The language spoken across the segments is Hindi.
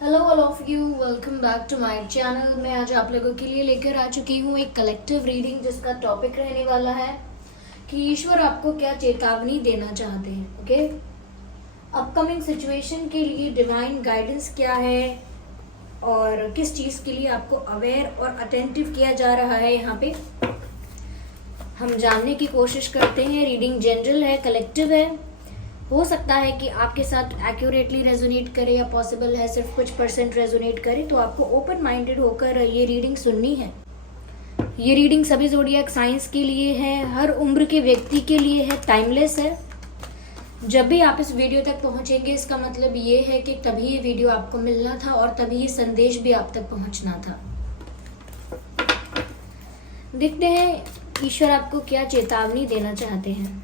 Hello all of you, welcome back to my channel. मैं आज आप लोगों के लिए लेकर आ चुकी हूँ एक कलेक्टिव रीडिंग जिसका टॉपिक रहने वाला है कि ईश्वर आपको क्या चेतावनी देना चाहते हैं। ओके, अपकमिंग सिचुएशन के लिए डिवाइन गाइडेंस क्या है और किस चीज़ के लिए आपको अवेयर और अटेंटिव किया जा रहा है, यहाँ पे हम जानने की कोशिश करते हैं। रीडिंग जनरल है, कलेक्टिव है, हो सकता है कि आपके साथ एक्यूरेटली रेजोनेट करे या पॉसिबल है सिर्फ कुछ % रेजोनेट करे, तो आपको ओपन माइंडेड होकर ये रीडिंग सुननी है। ये रीडिंग सभी ज़ोडिएक साइंस के लिए है, हर उम्र के व्यक्ति के लिए है, टाइमलेस है। जब भी आप इस वीडियो तक पहुंचेंगे इसका मतलब ये है कि तभी ये वीडियो आपको मिलना था और तभी ये संदेश भी आप तक पहुंचना था। देखते हैं ईश्वर आपको क्या चेतावनी देना चाहते हैं।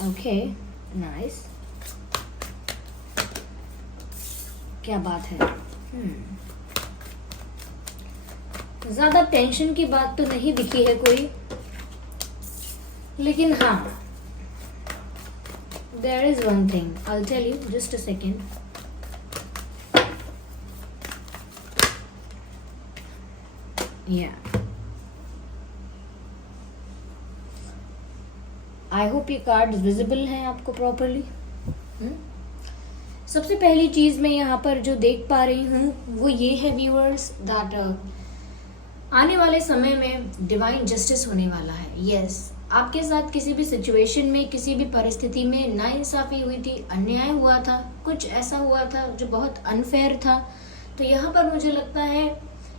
ओके, नाइस, क्या बात है। ज्यादा टेंशन की बात तो नहीं दिखी है कोई, लेकिन हाँ, there is one thing, I tell you, just a second. या आई होप ये कार्ड विजिबल हैं आपको प्रॉपरली। सबसे पहली चीज मैं यहाँ पर जो देख पा रही हूँ वो ये है व्यूअर्स, दैट आने वाले समय में डिवाइन जस्टिस होने वाला है। यस, आपके साथ किसी भी सिचुएशन में, किसी भी परिस्थिति में नाइंसाफी हुई थी, अन्याय हुआ था, कुछ ऐसा हुआ था जो बहुत अनफेयर था। तो यहाँ पर मुझे लगता है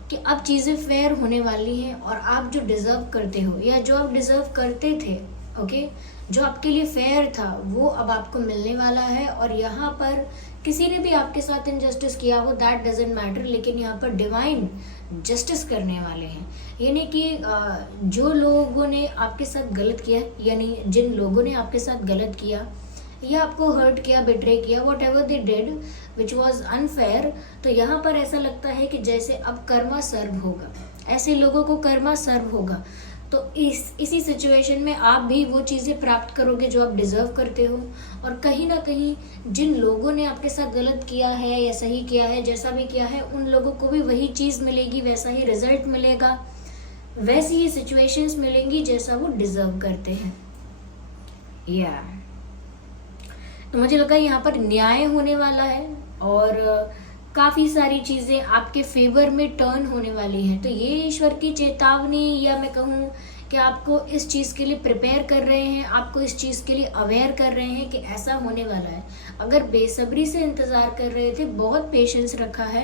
कि अब चीज़ें फेयर होने वाली हैं और आप जो डिजर्व करते हो या जो आप डिजर्व करते थे, ओके, जो आपके लिए फेयर था वो अब आपको मिलने वाला है। और यहाँ पर किसी ने भी आपके साथ इनजस्टिस किया हो, दैट डजंट मैटर, लेकिन यहाँ पर डिवाइन जस्टिस करने वाले हैं। यानी कि जो लोगों ने आपके साथ गलत किया, यानी जिन लोगों ने आपके साथ गलत किया या आपको हर्ट किया, बिट्रे किया, what ever they did which was unfair, तो यहाँ पर ऐसा लगता है कि जैसे अब कर्मा सर्व होगा, ऐसे लोगों को कर्मा सर्व होगा। तो इसी सिचुएशन में आप भी वो चीज़ें प्राप्त करोगे जो आप डिज़र्व करते हो। और कहीं ना कहीं जिन लोगों ने आपके साथ गलत किया है या सही किया है, जैसा भी किया है, उन लोगों को भी वही चीज़ मिलेगी, वैसा ही रिजल्ट मिलेगा, वैसी ही सिचुएशंस मिलेंगी जैसा वो डिज़र्व करते हैं। या तो मुझे लगा यहाँ पर न्याय होने वाला है और काफ़ी सारी चीज़ें आपके फेवर में टर्न होने वाली हैं। तो ये ईश्वर की चेतावनी, या मैं कहूँ कि आपको इस चीज़ के लिए प्रिपेयर कर रहे हैं, आपको इस चीज़ के लिए अवेयर कर रहे हैं कि ऐसा होने वाला है। अगर बेसब्री से इंतज़ार कर रहे थे, बहुत पेशेंस रखा है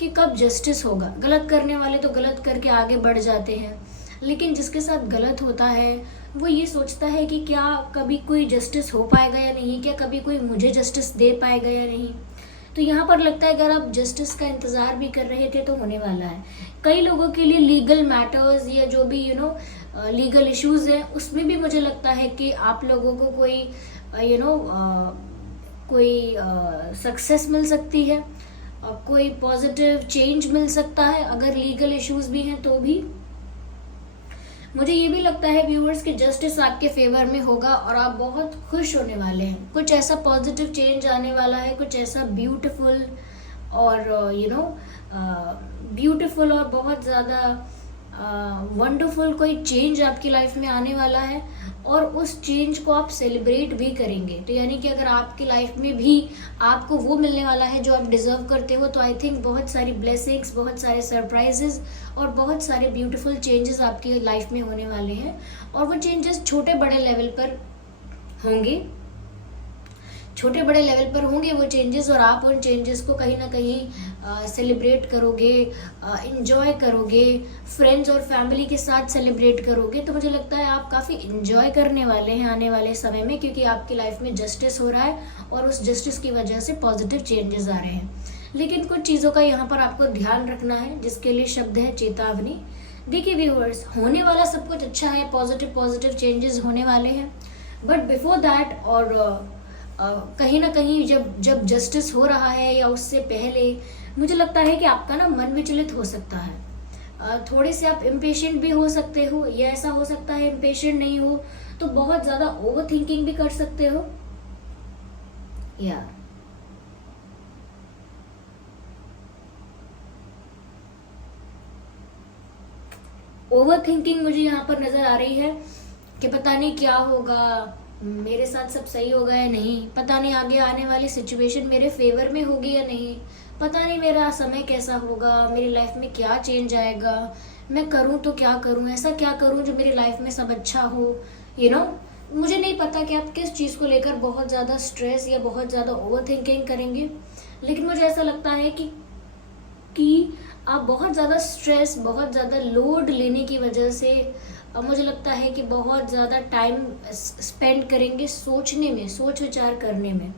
कि कब जस्टिस होगा। गलत करने वाले तो गलत करके आगे बढ़ जाते हैं, लेकिन जिसके साथ गलत होता है वो ये सोचता है कि क्या कभी कोई जस्टिस हो पाएगा या नहीं, क्या कभी कोई मुझे जस्टिस दे पाएगा या नहीं। तो यहाँ पर लगता है अगर आप जस्टिस का इंतज़ार भी कर रहे थे तो होने वाला है। कई लोगों के लिए लीगल मैटर्स या जो भी लीगल इश्यूज हैं, उसमें भी मुझे लगता है कि आप लोगों को कोई कोई सक्सेस मिल सकती है, कोई पॉजिटिव चेंज मिल सकता है। अगर लीगल इश्यूज भी हैं तो भी मुझे ये भी लगता है व्यूअर्स कि जस्टिस आपके फेवर में होगा और आप बहुत खुश होने वाले हैं। कुछ ऐसा पॉजिटिव चेंज आने वाला है, कुछ ऐसा ब्यूटीफुल और ब्यूटीफुल और बहुत ज़्यादा वंडरफुल कोई चेंज आपकी लाइफ में आने वाला है और उस चेंज को आप सेलिब्रेट भी करेंगे। तो यानी कि अगर आपकी लाइफ में भी आपको वो मिलने वाला है जो आप डिजर्व करते हो, तो आई थिंक बहुत सारी ब्लेसिंग्स, बहुत सारे सरप्राइजेस और बहुत सारे ब्यूटीफुल चेंजेस आपकी लाइफ में होने वाले हैं। और वो चेंजेस छोटे बड़े लेवल पर होंगे, छोटे बड़े लेवल पर होंगे वो चेंजेस, और आप उन चेंजेस को कहीं ना कहीं सेलिब्रेट करोगे, इंजॉय करोगे, फ्रेंड्स और फैमिली के साथ सेलिब्रेट करोगे। तो मुझे लगता है आप काफ़ी इंजॉय करने वाले हैं आने वाले समय में, क्योंकि आपकी लाइफ में जस्टिस हो रहा है और उस जस्टिस की वजह से पॉजिटिव चेंजेस आ रहे हैं। लेकिन कुछ चीज़ों का यहाँ पर आपको ध्यान रखना है, जिसके लिए शब्द है चेतावनी। देखिए व्यूअर्स, होने वाला सब कुछ अच्छा है, पॉजिटिव चेंजेस होने वाले हैं, बट बिफोर दैट और कहीं ना कहीं जब जस्टिस हो रहा है या उससे पहले मुझे लगता है कि आपका ना मन विचलित हो सकता है। थोड़े से आप इम्पेशेंट भी हो सकते हो, या ऐसा हो सकता है इम्पेशेंट नहीं हो तो बहुत ज़्यादा ओवर थिंकिंग भी कर सकते हो। या ओवर थिंकिंग मुझे यहाँ पर नज़र आ रही है कि पता नहीं क्या होगा, मेरे साथ सब सही होगा या नहीं, पता नहीं आगे आने वाली सिचुएशन मेरे फेवर में होगी या नहीं, पता नहीं मेरा समय कैसा होगा, मेरी लाइफ में क्या चेंज आएगा, मैं करूँ तो क्या करूँ, ऐसा क्या करूँ जो मेरी लाइफ में सब अच्छा हो, मुझे नहीं पता कि आप किस चीज़ को लेकर बहुत ज़्यादा स्ट्रेस या बहुत ज़्यादा ओवर थिंकिंग करेंगे। लेकिन मुझे ऐसा लगता है कि आप बहुत ज़्यादा स्ट्रेस, बहुत ज़्यादा लोड लेने की वजह से मुझे लगता है कि बहुत ज़्यादा टाइम स्पेंड करेंगे सोचने में, सोच विचार करने में।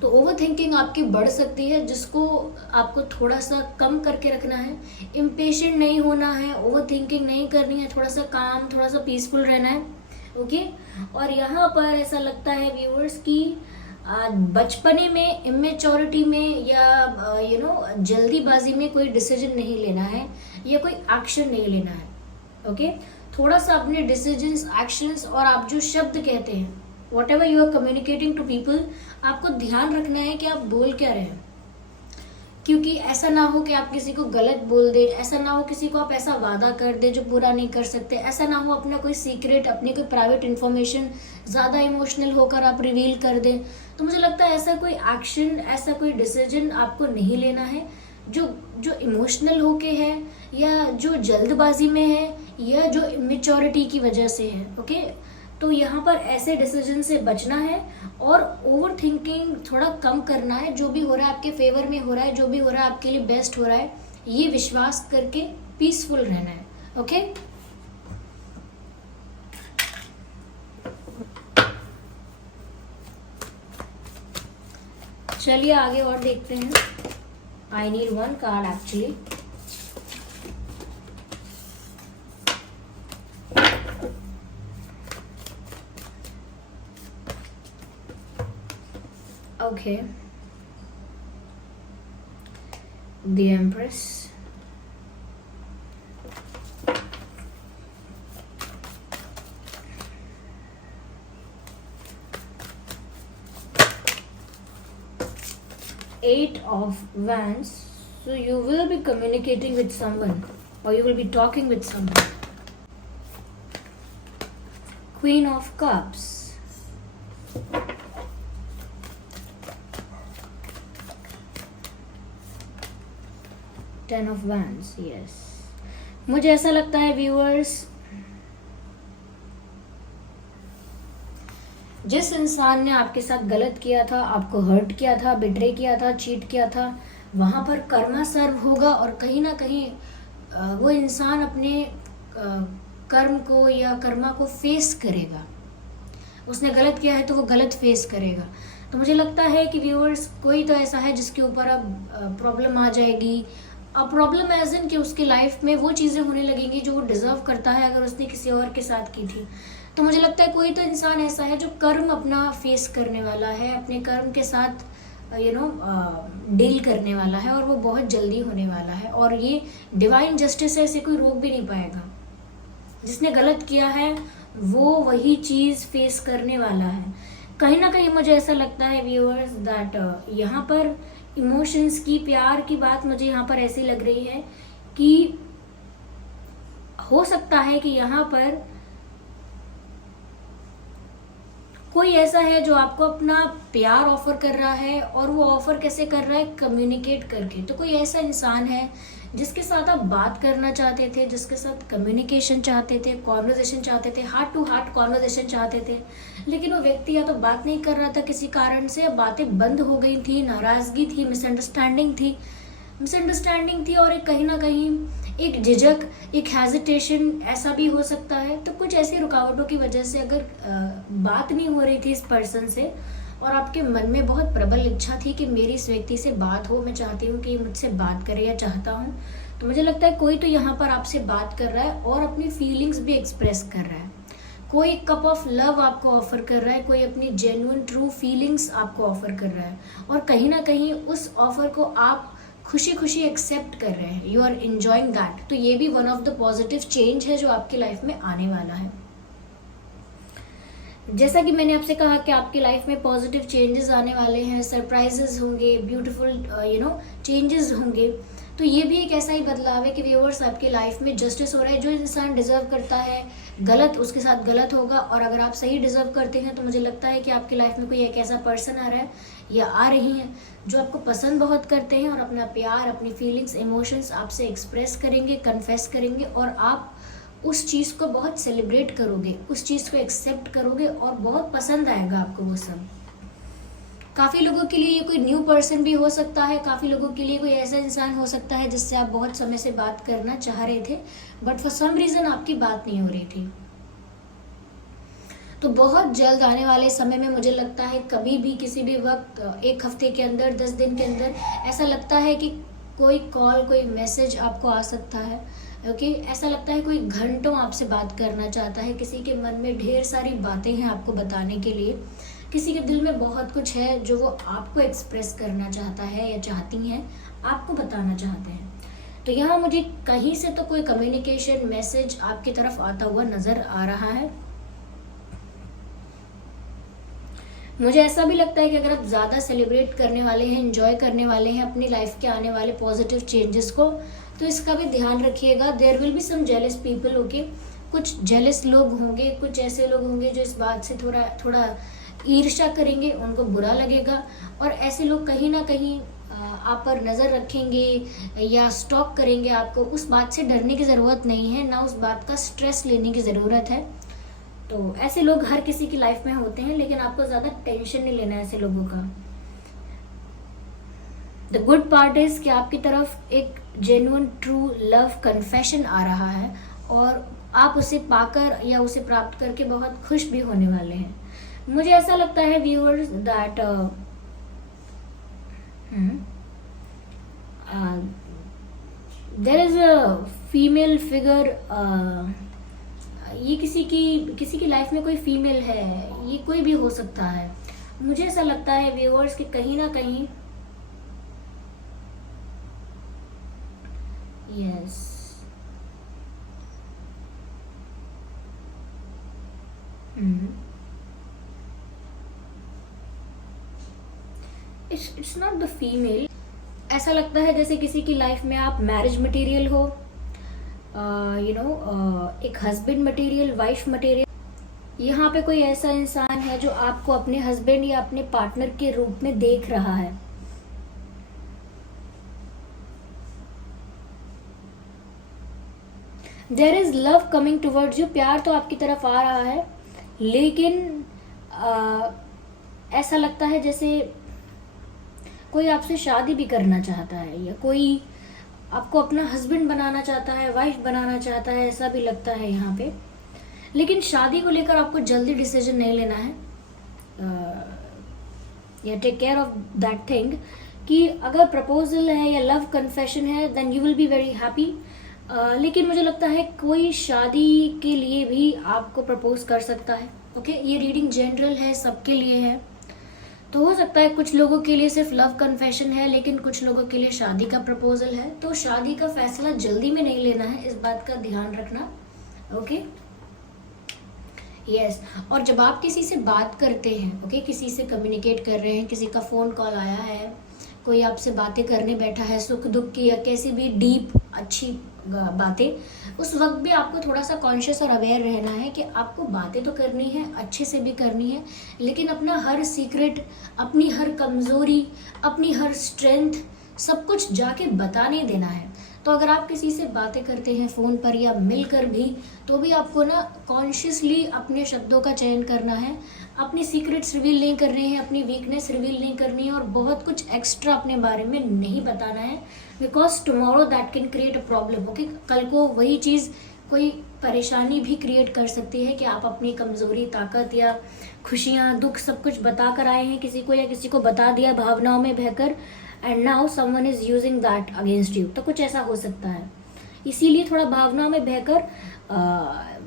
तो ओवर थिंकिंग आपकी बढ़ सकती है, जिसको आपको थोड़ा सा कम करके रखना है। इम्पेशेंट नहीं होना है, ओवर थिंकिंग नहीं करनी है, थोड़ा सा काम, थोड़ा सा पीसफुल रहना है। ओके। और यहाँ पर ऐसा लगता है व्यूअर्स की बचपने में, इमेच्योरिटी में या जल्दीबाजी में कोई डिसीजन नहीं लेना है या कोई एक्शन नहीं लेना है। ओके। थोड़ा सा अपने डिसीजंस, एक्शंस और आप जो शब्द कहते हैं, whatever you are communicating to people, आपको ध्यान रखना है कि आप बोल क्या रहे हैं। क्योंकि ऐसा ना हो कि आप किसी को गलत बोल दे, ऐसा ना हो किसी को आप ऐसा वादा कर दे जो पूरा नहीं कर सकते, ऐसा ना हो अपना कोई सीक्रेट, अपनी कोई प्राइवेट इन्फॉर्मेशन ज़्यादा इमोशनल होकर आप रिवील कर दें। तो मुझे लगता है ऐसा कोई एक्शन, ऐसा कोई डिसीजन आपको नहीं लेना है जो इमोशनल होके है, या जो जल्दबाजी में है, या जो इमेच्योरिटी की वजह से है। ओके। तो यहाँ पर ऐसे डिसीजन से बचना है और ओवर थिंकिंग थोड़ा कम करना है। जो भी हो रहा है आपके फेवर में हो रहा है, जो भी हो रहा है आपके लिए बेस्ट हो रहा है, ये विश्वास करके पीसफुल रहना है। ओके। चलिए आगे और देखते हैं। I need one card actually. Okay. The Empress. Eight of Wands. So you will be communicating with someone, or you will be talking with someone. Queen of Cups. Ten of Wands, yes. मुझे ऐसा लगता है व्यूअर्स, जिस इंसान ने आपके साथ गलत किया था, आपको हर्ट किया था, बिट्रे किया था, चीट किया था, वहाँ पर कर्मा सर्व होगा और कहीं ना कहीं वो इंसान अपने कर्म को या कर्मा को फेस करेगा। उसने गलत किया है तो वो गलत फेस करेगा। तो मुझे लगता है कि व्यूअर्स, कोई तो ऐसा है जिसके ऊपर अब प्रॉब्लम आ जाएगी। अब प्रॉब्लम एज इन कि उसकी लाइफ में वो चीज़ें होने लगेंगी जो वो डिजर्व करता है अगर उसने किसी और के साथ की थी। तो मुझे लगता है कोई तो इंसान ऐसा है जो कर्म अपना फेस करने वाला है, अपने कर्म के साथ डील करने वाला है, और वो बहुत जल्दी होने वाला है। और ये डिवाइन जस्टिस है, इसे कोई रोक भी नहीं पाएगा। जिसने गलत किया है वो वही चीज़ फेस करने वाला है। कहीं ना कहीं मुझे ऐसा लगता है व्यूअर्स दैट यहाँ पर इमोशंस की, प्यार की बात मुझे यहाँ पर ऐसी लग रही है कि हो सकता है कि यहाँ पर कोई ऐसा है जो आपको अपना प्यार ऑफर कर रहा है, और वो ऑफर कैसे कर रहा है, कम्युनिकेट करके। तो कोई ऐसा इंसान है जिसके साथ आप बात करना चाहते थे, जिसके साथ कम्युनिकेशन चाहते थे, कॉन्वर्जेशन चाहते थे, हार्ट टू हार्ट कॉन्वर्जेशन चाहते थे, लेकिन वो व्यक्ति या तो बात नहीं कर रहा था किसी कारण से, बातें बंद हो गई थी, नाराजगी थी, मिसअंडरस्टैंडिंग थी, और एक कहीं ना कहीं एक झिझक, एक हेजिटेशन ऐसा भी हो सकता है। तो कुछ ऐसी रुकावटों की वजह से अगर बात नहीं हो रही थी इस पर्सन से, और आपके मन में बहुत प्रबल इच्छा थी कि मेरी इस व्यक्ति से बात हो, मैं चाहती हूँ कि ये मुझसे बात करे या चाहता हूँ, तो मुझे लगता है कोई तो यहाँ पर आपसे बात कर रहा है और अपनी फीलिंग्स भी एक्सप्रेस कर रहा है। कोई कप ऑफ लव आपको ऑफर कर रहा है, कोई अपनी जेन्युइन ट्रू फीलिंग्स आपको ऑफर कर रहा है, और कहीं ना कहीं उस ऑफर को आप खुशी खुशी एक्सेप्ट कर रहे हैं, यू आर एंजॉइंग दैट। तो ये भी one of the positive change है जो आपकी लाइफ में आने वाला है। जैसा कि मैंने आपसे कहा कि आपकी लाइफ में पॉजिटिव चेंजेस आने वाले हैं, सरप्राइजेस होंगे, ब्यूटीफुल चेंजेस होंगे। तो ये भी एक ऐसा ही बदलाव है कि व्यूअर्स आपकी लाइफ में जस्टिस हो रहा है। जो इंसान डिजर्व करता है गलत, उसके साथ गलत होगा, और अगर आप सही डिजर्व करते हैं तो मुझे लगता है कि आपकी लाइफ में कोई एक ऐसा पर्सन आ रहा है या आ रही है जो आपको पसंद बहुत करते हैं और अपना प्यार, अपनी फीलिंग्स, इमोशंस आपसे एक्सप्रेस करेंगे, कन्फेस करेंगे, और आप उस चीज़ को बहुत सेलिब्रेट करोगे, उस चीज़ को एक्सेप्ट करोगे और बहुत पसंद आएगा आपको वो सब। काफ़ी लोगों के लिए ये कोई न्यू पर्सन भी हो सकता है, काफ़ी लोगों के लिए कोई ऐसा इंसान हो सकता है जिससे आप बहुत समय से बात करना चाह रहे थे बट फॉर सम रीज़न आपकी बात नहीं हो रही थी। तो बहुत जल्द आने वाले समय में मुझे लगता है कभी भी किसी भी वक्त, 1 हफ्ते के अंदर, 10 दिन के अंदर, ऐसा लगता है कि कोई कॉल, कोई मैसेज आपको आ सकता है। ओके, ऐसा लगता है कोई घंटों आपसे बात करना चाहता है, किसी के मन में ढेर सारी बातें हैं आपको बताने के लिए, किसी के दिल में बहुत कुछ है जो वो आपको एक्सप्रेस करना चाहता है या चाहती हैं, आपको बताना चाहते हैं। तो यहाँ मुझे कहीं से तो कोई कम्युनिकेशन, मैसेज आपकी तरफ आता हुआ नज़र आ रहा है। मुझे ऐसा भी लगता है कि अगर आप ज़्यादा सेलिब्रेट करने वाले हैं, एंजॉय करने वाले हैं अपनी लाइफ के आने वाले पॉजिटिव चेंजेस को, तो इसका भी ध्यान रखिएगा। There will be some jealous people. Okay, कुछ जेलस लोग होंगे, कुछ ऐसे लोग होंगे जो इस बात से थोड़ा ईर्ष्या करेंगे, उनको बुरा लगेगा, और ऐसे लोग कहीं ना कहीं आप पर नज़र रखेंगे या स्टॉक करेंगे आपको। उस बात से डरने की ज़रूरत नहीं है, ना उस बात का स्ट्रेस लेने की ज़रूरत है। तो ऐसे लोग हर किसी की लाइफ में होते हैं, लेकिन आपको ज़्यादा टेंशन नहीं लेना है ऐसे लोगों का। द गुड पार्ट इज़ कि आपकी तरफ एक जेन्युइन ट्रू लव कन्फेशन आ रहा है और आप उसे पाकर या उसे प्राप्त करके बहुत खुश भी होने वाले हैं। मुझे ऐसा लगता है viewers that there is a female figure. ये किसी की लाइफ में कोई फीमेल है, ये कोई भी हो सकता है। मुझे ऐसा लगता है व्यूअर्स कि कहीं ना कहीं yes it's not the female. ऐसा लगता है जैसे किसी की लाइफ में आप मैरिज मटेरियल हो, एक हस्बैंड मटेरियल, वाइफ मटेरियल। यहाँ पे कोई ऐसा इंसान है जो आपको अपने हस्बैंड या अपने पार्टनर के रूप में देख रहा है। There is love coming towards you. प्यार तो आपकी तरफ आ रहा है, लेकिन ऐसा लगता है जैसे कोई आपसे शादी भी करना चाहता है या कोई आपको अपना हस्बैंड बनाना चाहता है, वाइफ बनाना चाहता है, ऐसा भी लगता है यहाँ पे। लेकिन शादी को लेकर आपको जल्दी डिसीजन नहीं लेना है, या take care of that thing कि अगर प्रपोजल है या लव कन्फेशन है then you will be very happy. लेकिन मुझे लगता है कोई शादी के लिए भी आपको प्रपोज कर सकता है। ओके, ये रीडिंग जनरल है, सबके लिए है। तो हो सकता है कुछ लोगों के लिए सिर्फ लव कन्फेशन है, लेकिन कुछ लोगों के लिए शादी का प्रपोजल है। तो शादी का फैसला जल्दी में नहीं लेना है, इस बात का ध्यान रखना। Okay, yes. और जब आप किसी से बात करते हैं, ओके, किसी से कम्युनिकेट कर रहे हैं, किसी का फ़ोन कॉल आया है, कोई आपसे बातें करने बैठा है, सुख दुख की या कैसी भी डीप अच्छी बातें, उस वक्त भी आपको थोड़ा सा कॉन्शियस और अवेयर रहना है कि आपको बातें तो करनी है, अच्छे से भी करनी है, लेकिन अपना हर सीक्रेट, अपनी हर कमज़ोरी, अपनी हर स्ट्रेंथ सब कुछ जाके बता नहीं देना है। तो अगर आप किसी से बातें करते हैं फ़ोन पर या मिलकर भी, तो भी आपको ना कॉन्शियसली अपने शब्दों का चयन करना है। अपनी सीक्रेट्स रिवील नहीं कर रहे हैं, अपनी वीकनेस रिवील नहीं करनी है, और बहुत कुछ एक्स्ट्रा अपने बारे में नहीं बताना है, because tomorrow that can create a problem. Okay, कल को वही चीज़ कोई परेशानी भी क्रिएट कर सकती है कि आप अपनी कमज़ोरी, ताकत या खुशियाँ, दुख सब कुछ बता कर आए हैं किसी को, या किसी को बता दिया भावनाओं में बहकर, and now someone is using that against you. तो कुछ ऐसा हो सकता है। इसीलिए थोड़ा भावनाओं में बहकर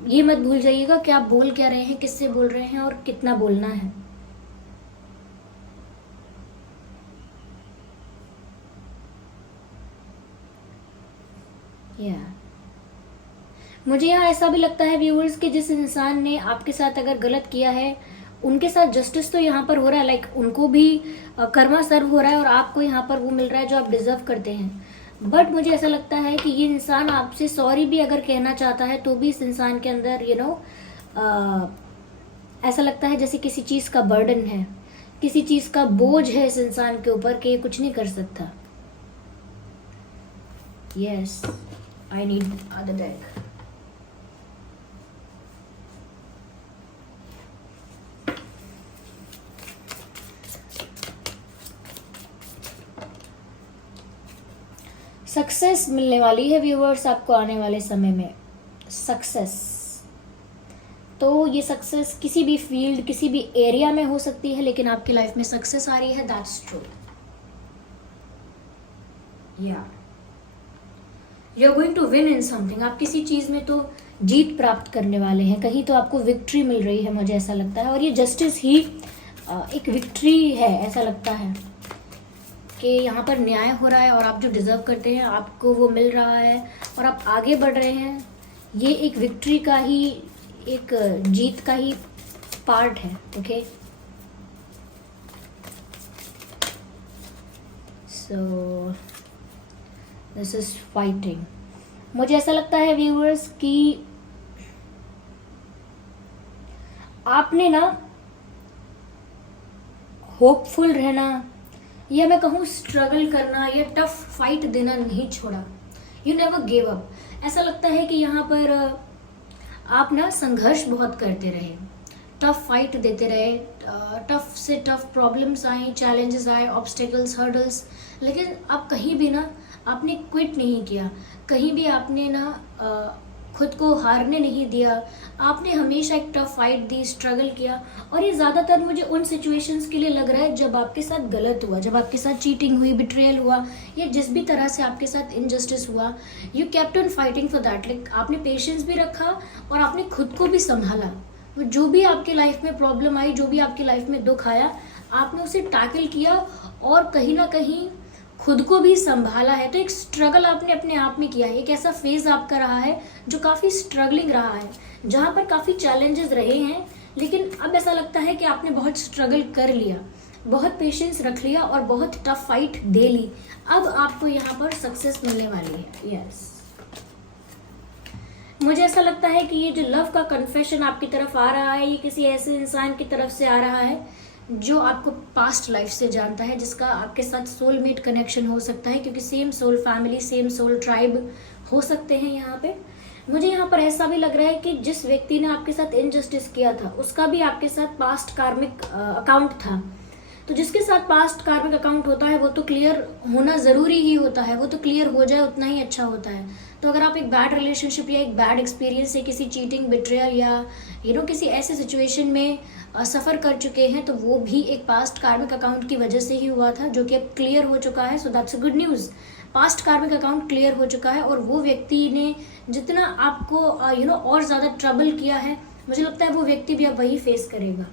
ये मत भूल जाइएगा कि आप बोल क्या रहे हैं, किससे बोल रहे हैं और कितना बोलना है। या मुझे यहाँ ऐसा भी लगता है व्यूअर्स कि जिस इंसान ने आपके साथ अगर गलत किया है उनके साथ जस्टिस तो यहाँ पर हो रहा है, लाइक उनको भी कर्मा सर्व हो रहा है और आपको यहाँ पर वो मिल रहा है जो आप डिजर्व करते हैं। बट मुझे ऐसा लगता है कि ये इंसान आपसे सॉरी भी अगर कहना चाहता है तो भी इस इंसान के अंदर ऐसा लगता है जैसे किसी चीज़ का बर्डन है, किसी चीज़ का बोझ है इस इंसान के ऊपर कि ये कुछ नहीं कर सकता। Yes, I need other deck. Success मिलने वाली है व्यूअर्स आपको आने वाले समय में। सक्सेस, तो ये सक्सेस किसी भी फील्ड, किसी भी एरिया में हो सकती है, लेकिन आपकी लाइफ में सक्सेस आ रही है, दैट्स ट्रू। या you are going to win in something. आप किसी चीज में तो जीत प्राप्त करने वाले हैं, कहीं तो आपको विक्ट्री मिल रही है, मुझे ऐसा लगता है। और ये जस्टिस ही एक विक्ट्री है, ऐसा लगता है कि यहाँ पर न्याय हो रहा है और आप जो डिजर्व करते हैं आपको वो मिल रहा है और आप आगे बढ़ रहे हैं। ये एक विक्ट्री का ही, एक जीत का ही पार्ट है। Okay, so this is fighting. मुझे ऐसा लगता है व्यूअर्स कि आपने ना होपफुल रहना, या मैं कहूँ स्ट्रगल करना या टफ फाइट देना नहीं छोड़ा। You never give up. ऐसा लगता है कि यहाँ पर आप ना संघर्ष बहुत करते रहे, टफ फाइट देते रहे, टफ से टफ प्रॉब्लम्स आई, चैलेंजेस आए, ऑब्स्टेकल्स, हर्डल्स, लेकिन आप कहीं भी ना आपने क्विट नहीं किया, कहीं भी आपने ना खुद को हारने नहीं दिया। आपने हमेशा एक टफ फाइट दी, स्ट्रगल किया। और ये ज़्यादातर मुझे उन सिचुएशंस के लिए लग रहा है जब आपके साथ गलत हुआ, जब आपके साथ चीटिंग हुई, बिट्रेयल हुआ, या जिस भी तरह से आपके साथ इनजस्टिस हुआ, you kept on fighting for that. Like आपने पेशेंस भी रखा और आपने खुद को भी संभाला। तो जो भी आपकी लाइफ में प्रॉब्लम आई, जो भी आपकी लाइफ में दुख आया, आपने उसे टैकल किया और कहीं ना कहीं खुद को भी संभाला है। तो एक स्ट्रगल आपने अपने आप में किया है। एक ऐसा फेज आपका रहा है जो काफ़ी स्ट्रगलिंग रहा है, जहाँ पर काफ़ी चैलेंजेस रहे हैं, लेकिन अब ऐसा लगता है कि आपने बहुत स्ट्रगल कर लिया, बहुत पेशेंस रख लिया और बहुत टफ फाइट दे ली। अब आपको यहाँ पर सक्सेस मिलने वाली है। यस, मुझे ऐसा लगता है कि ये जो लव का कन्फेशन आपकी तरफ आ रहा है, ये किसी ऐसे इंसान की तरफ से आ रहा है जो आपको पास्ट लाइफ से जानता है, जिसका आपके साथ सोलमेट कनेक्शन हो सकता है, क्योंकि same soul family, same soul tribe हो सकते हैं यहाँ पे। मुझे यहाँ पर ऐसा भी लग रहा है कि जिस व्यक्ति ने आपके साथ इनजस्टिस किया था उसका भी आपके साथ पास्ट कार्मिक अकाउंट था। तो जिसके साथ पास्ट कार्मिक अकाउंट होता है वो तो क्लियर होना ज़रूरी ही होता है, वो तो क्लियर हो जाए उतना ही अच्छा होता है। तो अगर आप एक बैड रिलेशनशिप या एक बैड एक्सपीरियंस से किसी चीटिंग, बिट्रेयल या किसी ऐसे सिचुएशन में सफ़र कर चुके हैं, तो वो भी एक पास्ट कार्मिक अकाउंट की वजह से ही हुआ था, जो कि अब क्लियर हो चुका है। So that's a good news. Past कार्मिक अकाउंट क्लियर हो चुका है और वो व्यक्ति ने जितना आपको और ज़्यादा ट्रबल किया है, मुझे लगता है वो व्यक्ति भी अब वही फेस करेगा।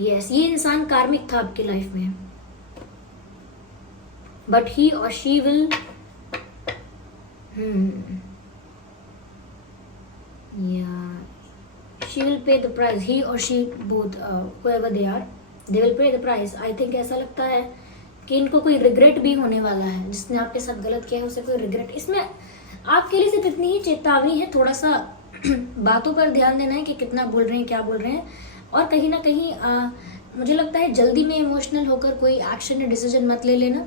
यस, ये इंसान कार्मिक था आपकी लाइफ में, बट ही और she will she will pay the price. He or she both whoever they are, they will pay the price. I think ऐसा लगता है कि इनको कोई रिग्रेट भी होने वाला है। जिसने आपके साथ गलत किया है उसे कोई रिग्रेट। इसमें आपके लिए सिर्फ इतनी ही चेतावनी है, थोड़ा सा बातों पर ध्यान देना है कि कितना बोल रहे हैं, क्या बोल रहे हैं, और कहीं ना कहीं मुझे लगता है जल्दी में इमोशनल होकर कोई एक्शन या डिसीजन मत ले लेना।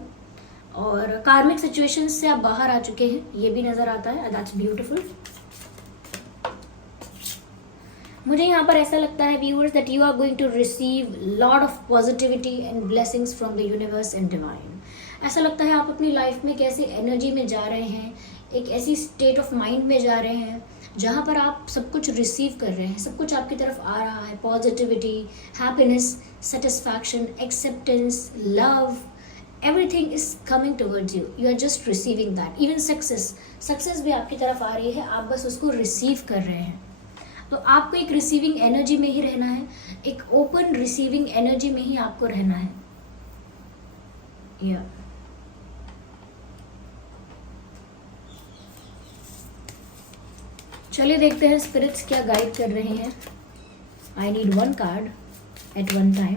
और कार्मिक सिचुएशन से आप बाहर आ चुके हैं, ये भी नज़र आता है। That's beautiful. मुझे यहाँ पर ऐसा लगता है viewers that you are going to receive lot of positivity and blessings from the universe and divine. ऐसा लगता है आप अपनी लाइफ में कैसी एनर्जी में जा रहे हैं, एक ऐसी स्टेट ऑफ माइंड में जा रहे हैं जहाँ पर आप सब कुछ रिसीव कर रहे हैं, सब कुछ आपकी तरफ आ रहा है। Positivity, happiness, satisfaction, acceptance, love, everything is coming towards you. You are just receiving that. Even success भी आपकी तरफ आ रही है, आप बस उसको रिसीव कर रहे हैं। तो आपको एक रिसीविंग एनर्जी में ही रहना है, एक ओपन रिसीविंग एनर्जी में ही आपको रहना है। चलिए देखते हैं स्पिरिट्स क्या गाइड कर रहे हैं. I need one card at one time.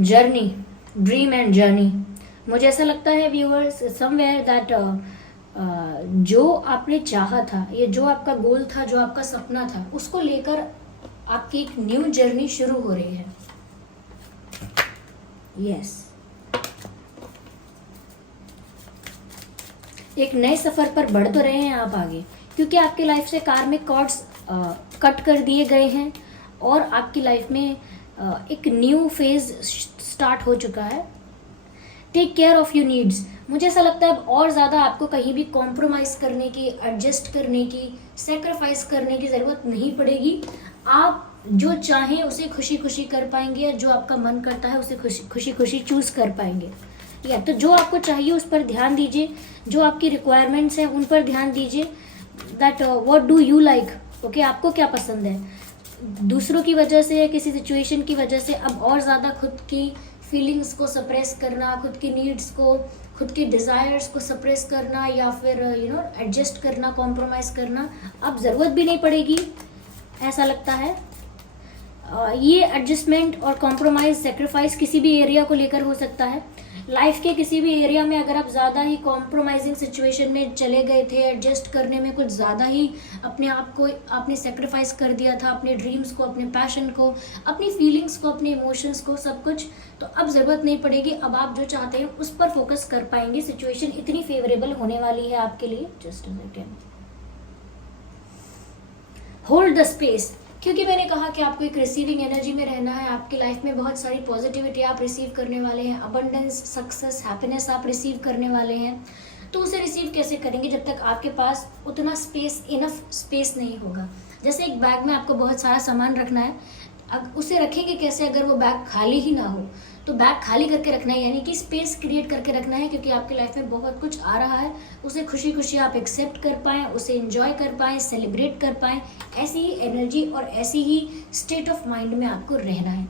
Journey, dream and journey. मुझे ऐसा लगता है व्यूअर्स समवेयर दैट जो आपने चाहा था, ये जो आपका गोल था, जो आपका सपना था, उसको लेकर आपकी एक न्यू जर्नी शुरू हो रही है. यस, एक नए सफर पर बढ़ तो रहे हैं आप आगे, क्योंकि आपकी लाइफ से कार्मिक कॉर्ड्स कट कर दिए गए हैं और आपकी लाइफ में एक न्यू फेज स्टार्ट हो चुका है. Take care of your needs. मुझे ऐसा लगता है अब और ज़्यादा आपको कहीं भी कॉम्प्रोमाइज़ करने की, एडजस्ट करने की, सेक्रीफाइस करने की ज़रूरत नहीं पड़ेगी. आप जो चाहें उसे खुशी खुशी कर पाएंगे, जो आपका मन करता है उसे खुशी खुशी चूज़ कर पाएंगे. या तो जो आपको चाहिए उस पर ध्यान दीजिए, जो आपकी रिक्वायरमेंट्स हैं उन पर ध्यान दीजिए. That what do you like. Okay, आपको क्या पसंद है. दूसरों की वजह से या किसी सिचुएशन की वजह से अब और ज़्यादा खुद की फीलिंग्स को सप्रेस करना, खुद की नीड्स को, खुद के डिज़ायर्स को सप्रेस करना या फिर एडजस्ट करना, कॉम्प्रोमाइज़ करना अब ज़रूरत भी नहीं पड़ेगी, ऐसा लगता है. ये एडजस्टमेंट और कॉम्प्रोमाइज़, सेक्रीफाइस किसी भी एरिया को लेकर हो सकता है. लाइफ के किसी भी एरिया में अगर आप ज़्यादा ही कॉम्प्रोमाइजिंग सिचुएशन में चले गए थे, एडजस्ट करने में कुछ ज़्यादा ही अपने आप को आपने सेक्रीफाइस कर दिया था, अपने ड्रीम्स को, अपने पैशन को, अपनी फीलिंग्स को, अपने इमोशंस को, सब कुछ, तो अब ज़रूरत नहीं पड़ेगी. अब आप जो चाहते हैं उस पर फोकस कर पाएंगे. सिचुएशन इतनी फेवरेबल होने वाली है आपके लिए. Just a second. Hold the space. क्योंकि मैंने कहा कि आपको एक रिसीविंग एनर्जी में रहना है. आपकी लाइफ में बहुत सारी पॉजिटिविटी आप रिसीव करने वाले हैं, अबंडेंस, सक्सेस, हैप्पीनेस आप रिसीव करने वाले हैं. तो उसे रिसीव कैसे करेंगे जब तक आपके पास उतना स्पेस, इनफ स्पेस नहीं होगा. जैसे एक बैग में आपको बहुत सारा सामान रखना है, अब उसे रखेंगे कैसे अगर वो बैग खाली ही ना हो. तो बैग खाली करके रखना है, यानी कि स्पेस क्रिएट करके रखना है, क्योंकि आपकी लाइफ में बहुत कुछ आ रहा है. उसे खुशी खुशी आप एक्सेप्ट कर पाएँ, उसे एंजॉय कर पाएँ, सेलिब्रेट कर पाएँ. ऐसी ही एनर्जी और ऐसी ही स्टेट ऑफ माइंड में आपको रहना है.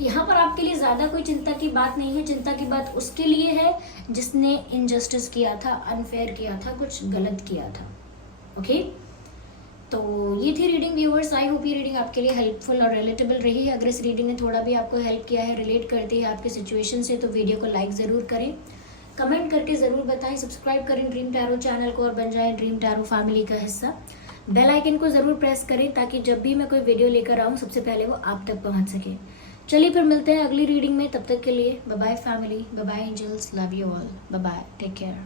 यहाँ पर आपके लिए ज़्यादा कोई चिंता की बात नहीं है. चिंता की बात उसके लिए है जिसने इनजस्टिस किया था, अनफेयर किया था, कुछ गलत किया था. ओके, तो ये थी रीडिंग व्यूअर्स. आई होप ये रीडिंग आपके लिए हेल्पफुल और रिलेटेबल रही है. अगर इस रीडिंग ने थोड़ा भी आपको हेल्प किया है, रिलेट करती है आपकी सिचुएशन से, तो वीडियो को लाइक ज़रूर करें, कमेंट करके ज़रूर बताएं, सब्सक्राइब करें ड्रीम टैरो चैनल को और बन जाएं ड्रीम टैरो फैमिली का हिस्सा. बेल आइकन को ज़रूर प्रेस करें ताकि जब भी मैं कोई वीडियो लेकर आऊँ सबसे पहले वो आप तक पहुँच सके. चलिए फिर मिलते हैं अगली रीडिंग में. तब तक के लिए bye bye family, bye bye angels, love you all, bye bye, take care.